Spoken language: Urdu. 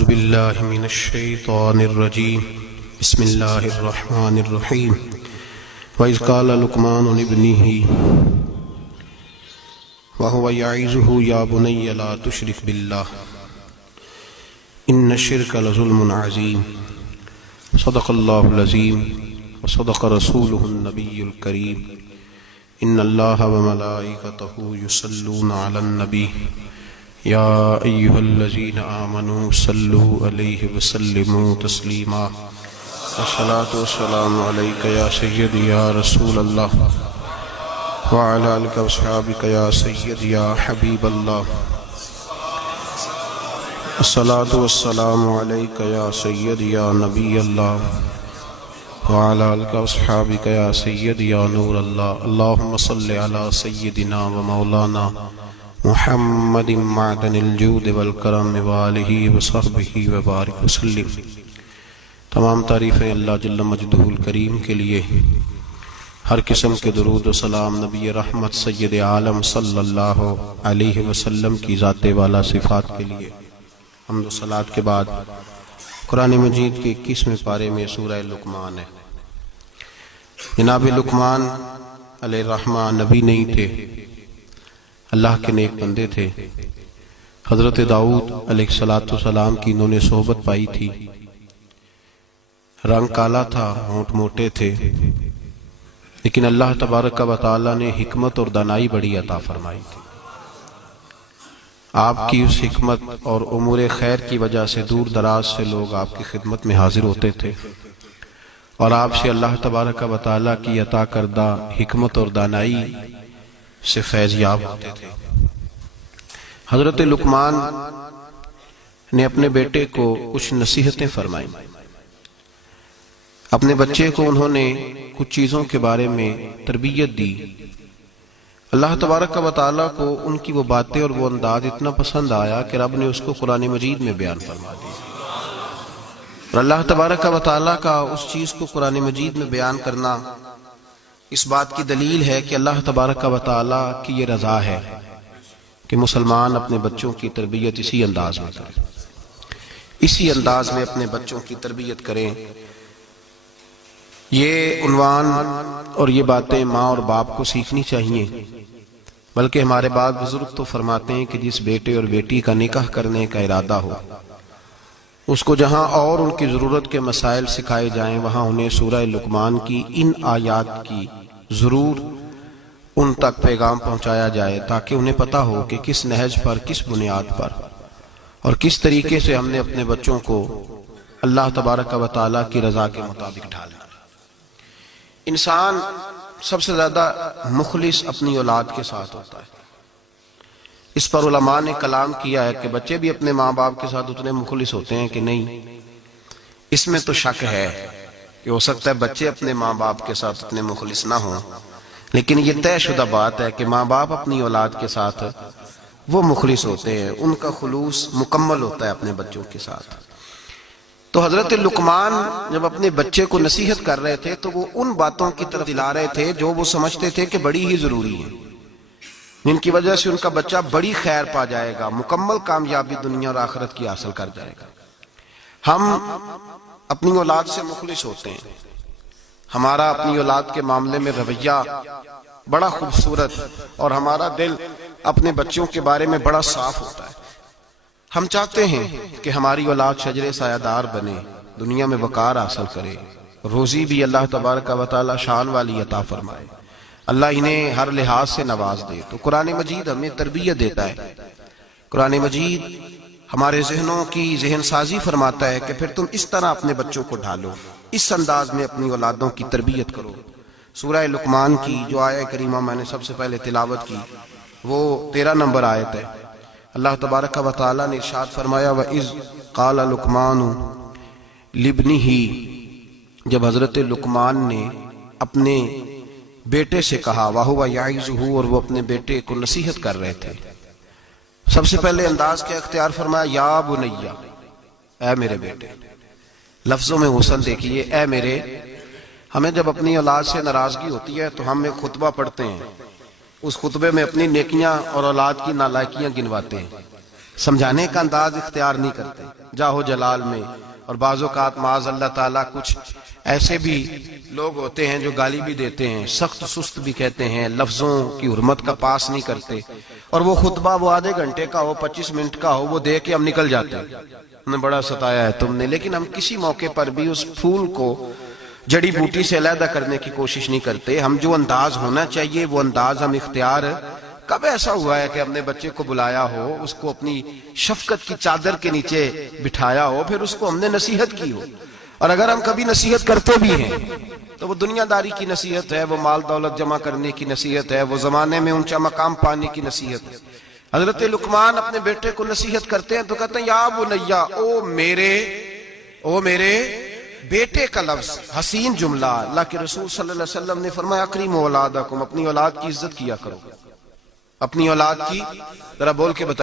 أعوذ بالله من الشيطان الرجيم بسم الله الرحمن الرحيم وإذ قال لقمان لابنه وهو يعظه يا بني لا تشرك بالله إن الشرك لظلم عظيم صدق الله العظيم وصدق رسوله النبي الكريم إن الله وملائكته يصلون على النبي يا أيها الذين آمنوا صلوا عليه وسلموا تسليما الصلاة والسلام عليك يا سيدي يا رسول الله وعلى آلك وأصحابك يا سيدي يا حبيب الله الصلاة والسلام عليك يا سيدي يا نبي الله وعلى آلك وأصحابك يا سيدي يا نور الله اللهم صل على سيدنا ومولانا محمد معدن الجود والکرم وآلہ وصحبہ وبارک وسلم۔ تمام تعریفیں اللہ جل مجدہ الکریم کے لیے، ہر قسم کے درود و سلام نبی رحمت سید عالم صلی اللہ علیہ وسلم کی ذات والا صفات کے لیے۔ حمد و صلاۃ کے بعد قرآن مجید کے 21ویں پارے میں سورہ لقمان ہے۔ جناب لقمان علیہ الرحمہ نبی نہیں تھے، اللہ کے نیک بندے تھے۔ حضرت داؤد علیہ السلام کی انہوں نے صحبت پائی تھی۔ رنگ کالا تھا، ہونٹ موٹے تھے، لیکن اللہ تبارک و تعالی نے حکمت اور دانائی بڑی عطا فرمائی تھی۔ آپ کی اس حکمت اور امور خیر کی وجہ سے دور دراز سے لوگ آپ کی خدمت میں حاضر ہوتے تھے اور آپ سے اللہ تبارک و تعالی کی عطا کردہ حکمت اور دانائی سے فیض یاب ہوتے تھے۔ حضرت لقمان نے اپنے بیٹے کو کچھ نصیحتیں فرمائیں۔ اپنے بچے کو انہوں نے کچھ چیزوں کے بارے میں تربیت دی۔ اللہ تبارک و تعالیٰ کو ان کی وہ باتیں اور وہ انداز اتنا پسند آیا کہ رب نے اس کو قرآن مجید میں بیان فرما دی۔ اور اللہ تبارک و تعالیٰ کا اس چیز کو قرآن مجید میں بیان کرنا اس بات کی دلیل ہے کہ اللہ تبارک و تعالیٰ کی یہ رضا ہے کہ مسلمان اپنے بچوں کی تربیت اسی انداز میں کریں، اسی انداز میں اپنے بچوں کی تربیت کریں۔ یہ عنوان اور یہ باتیں ماں اور باپ کو سیکھنی چاہیے، بلکہ ہمارے بعض بزرگ تو فرماتے ہیں کہ جس بیٹے اور بیٹی کا نکاح کرنے کا ارادہ ہو، اس کو جہاں اور ان کی ضرورت کے مسائل سکھائے جائیں، وہاں انہیں سورہ لقمان کی ان آیات کی ضرور ان تک پیغام پہنچایا جائے، تاکہ انہیں پتہ ہو کہ کس نہج پر، کس بنیاد پر اور کس طریقے سے ہم نے اپنے بچوں کو اللہ تبارک و تعالیٰ کی رضا کے مطابق ڈھالنا۔ انسان سب سے زیادہ مخلص اپنی اولاد کے ساتھ ہوتا ہے۔ اس پر علماء نے کلام کیا ہے کہ بچے بھی اپنے ماں باپ کے ساتھ اتنے مخلص ہوتے ہیں کہ نہیں۔ اس میں تو شک ہے کہ ہو سکتا ہے بچے اپنے ماں باپ کے ساتھ اتنے مخلص نہ ہوں، لیکن یہ طے شدہ بات ہے کہ ماں باپ اپنی اولاد کے ساتھ وہ مخلص ہوتے ہیں، ان کا خلوص مکمل ہوتا ہے اپنے بچوں کے ساتھ۔ تو حضرت لقمان جب اپنے بچے کو نصیحت کر رہے تھے تو وہ ان باتوں کی طرف دلا رہے تھے جو وہ سمجھتے تھے کہ بڑی ہی ضروری ہیں، جن کی وجہ سے ان کا بچہ بڑی خیر پا جائے گا، مکمل کامیابی دنیا اور آخرت کی حاصل کر جائے گا۔ ہم اپنی اولاد سے مخلص ہوتے ہیں، ہمارا اپنی اولاد کے معاملے میں رویہ بڑا خوبصورت اور ہمارا دل اپنے بچوں کے بارے میں بڑا صاف ہوتا ہے۔ ہم چاہتے ہیں کہ ہماری اولاد شجر سایہ دار بنے، دنیا میں وقار حاصل کرے، روزی بھی اللہ تبارک و تعالی شان والی عطا فرمائے، اللہ انہیں ہر لحاظ سے نواز دے۔ تو قرآن مجید ہمیں تربیت دیتا ہے، قرآن مجید ہمارے ذہنوں کی ذہن سازی فرماتا ہے کہ پھر تم اس طرح اپنے بچوں کو ڈھالو، اس انداز میں اپنی اولادوں کی تربیت کرو۔ سورہ لقمان کی جو آیہ کریمہ میں نے سب سے پہلے تلاوت کی وہ 13 نمبر آیت ہے۔ اللہ تبارک و تعالی نے ارشاد فرمایا وَإِذْ قَالَ لُقْمَانُ لِابْنِهِ، جب حضرت لقمان نے اپنے بیٹے سے کہا، وَهُوَ يَعِظُهُ، اور وہ اپنے بیٹے کو نصیحت کر رہے تھے۔ سب سے پہلے انداز کیا اختیار فرمایا، یا بنیا، اے میرے بیٹے۔ لفظوں میں حسن دیکھیے، اے میرے۔ ہمیں جب اپنی اولاد سے ناراضگی ہوتی ہے تو ہم ایک خطبہ پڑھتے ہیں، اس خطبے میں اپنی نیکیاں اور اولاد کی نالائکیاں گنواتے ہیں۔ سمجھانے کا انداز اختیار نہیں کرتے جاہو جلال میں. اور بعض اوقات معاذ اللہ تعالیٰ کچھ ایسے بھی لوگ ہوتے ہیں جو گالی بھی دیتے ہیں، سخت سست بھی کہتے ہیں، لفظوں کی حرمت کا پاس نہیں کرتے، اور وہ خطبہ وہ آدھے گھنٹے کا ہو، 25 منٹ کا ہو، وہ دے کے ہم نکل جاتے ہیں، ہم نے بڑا ستایا ہے تم نے. لیکن ہم کسی موقع پر بھی اس پھول کو جڑی بوٹی سے علیحدہ کرنے کی کوشش نہیں کرتے. ہم جو انداز ہونا چاہیے وہ انداز ہم اختیار. کب ایسا ہوا ہے کہ ہم نے بچے کو بلایا ہو، اس کو اپنی شفقت کی چادر کے نیچے بٹھایا ہو، پھر اس کو ہم نے نصیحت کی ہو؟ اور اگر ہم کبھی نصیحت کرتے بھی ہیں تو وہ دنیا داری کی نصیحت ہے، وہ مال دولت جمع کرنے کی نصیحت ہے، وہ زمانے میں اونچا مقام پانے کی نصیحت ہے. حضرت لقمان اپنے بیٹے کو نصیحت کرتے ہیں تو کہتے ہیں یا بنیا، او میرے بیٹے کا لفظ حسین جملہ. اللہ کے رسول صلی اللہ علیہ وسلم نے فرمایا اکریموا اولادکم، اپنی اولاد کی عزت کیا کرو. اپنی اولاد کی ذرا بول کے بتا